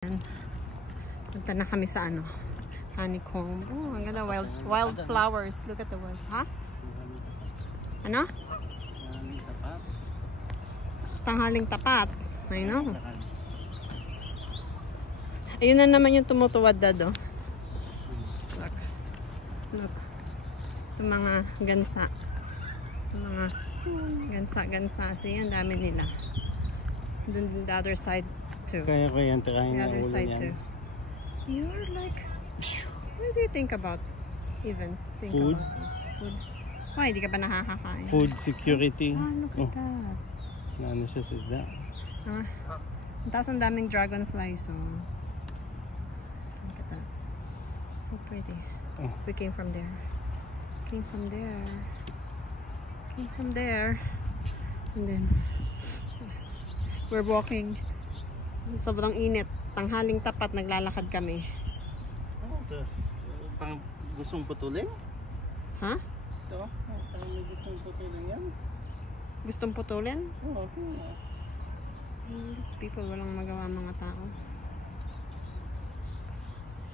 Punta na kami sa ano, honeycomb. Oh, ang ganda, wildflowers. Look at the wild. Ha? Ano? Tanghaling tapat. I know. Ayun na naman yung tumutuwad, Dad, oh. Look. Look. Yung mga gansa. Yung mga gansa. See, ang dami nila. Dun the other side too. Kaya ko yan, takahin The na other ulo side yan. too. You're like, what do you think about even? Food? About this? Food? Why, di ka ba nakakakain? Food security. Ah, look at that. Ano siya is that? Ah, tapos ang daming dragonfly, so look at that. So pretty. Oh. We came from there. Came from there. Came from there. And then we're walking. Sobrang init. Tanghaling tapat, naglalakad kami. Pang gustong putulin? Ha? Ito, parang may gustong putulin yan. Gustong putulin? Oo, ito. These people, walang magawa mga tao.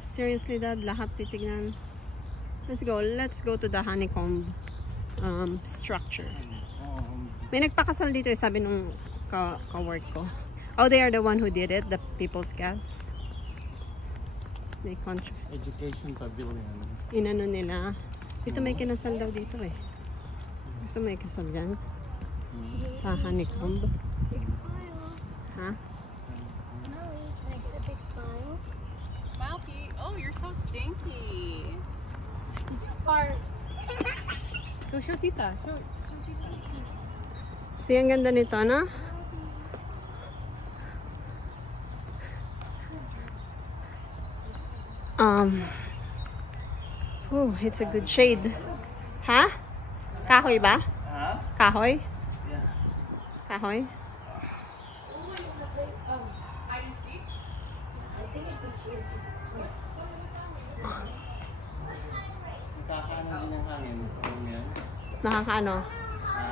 Seriously, Dad, lahat titignan. Let's go to the honeycomb structure. May nagpakasal dito, sabi nung ka-work ko. Oh, they are the one who did it, the People's Gas. They Education pavilion. inano nila. Dito may kinasal daw dito eh. Gusto may kasal dyan? Sa honeycomb. Big smile. Ha? Molly, can I get a big smile? Smile, Pete. Oh, you're so stinky. Did you fart? Go show Tita. Show Tita. See, ang ganda nito, no? Oh, it's a good shade. Ha? Kahoy ba? Ha? Kahoy? Yeah. Kahoy? Kakaano din ang hangin. Ano yan? Nakakaano? Ha?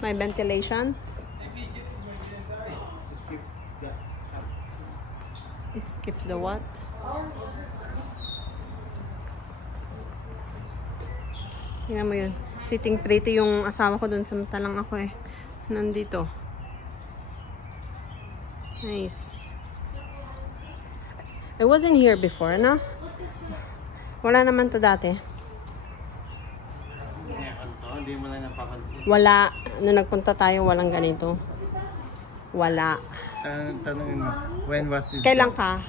May ventilation? It It keeps the keeps the what? Tingnan mo yun. Sitting pretty yung asawa ko dun. Samantalang ako eh. Nandito. Nice. I wasn't here before, no? Wala naman to dati. Hindi mo lang napapansin. Wala. Nung nagpunta tayo, walang ganito. Wala. Tanungin mo, when was this? Kailan ka?